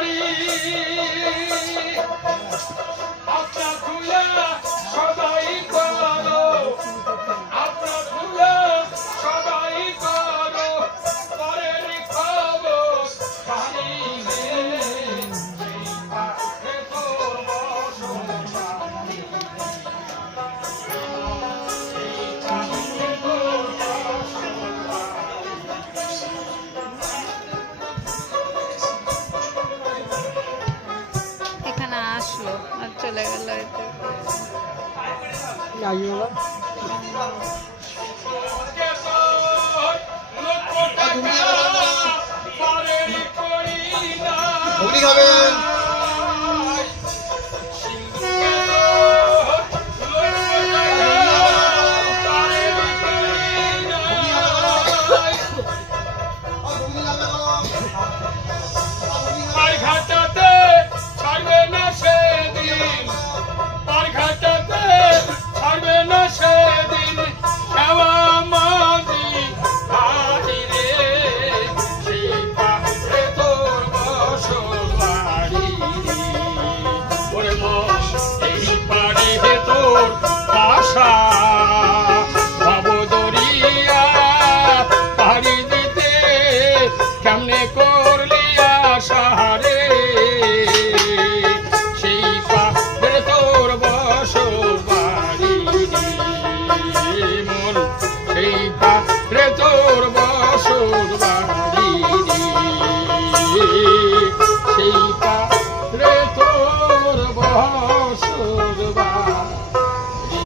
বাড়ি আপনার খুলে সবাই করো আপনার খুলে সবাই করো পরের খবর জানিবে এখানে আসলো আর চলে গেল ঘুগনি খাবেন? পারঘাটাতে ছাড়বে না সেদিন পারঘাটাতে ছাড়বে না সেদিন খেওয়া মাঝি বাড়ি রে সেই পারে তোর বসবাড়ি ওরে মন এই পারে তোর বাসা ভবদরিয়া পাড়ি দিতে কেমনে করলি আশারে সেই পারে তোর বসবাড়ি মন সেই পারে তোর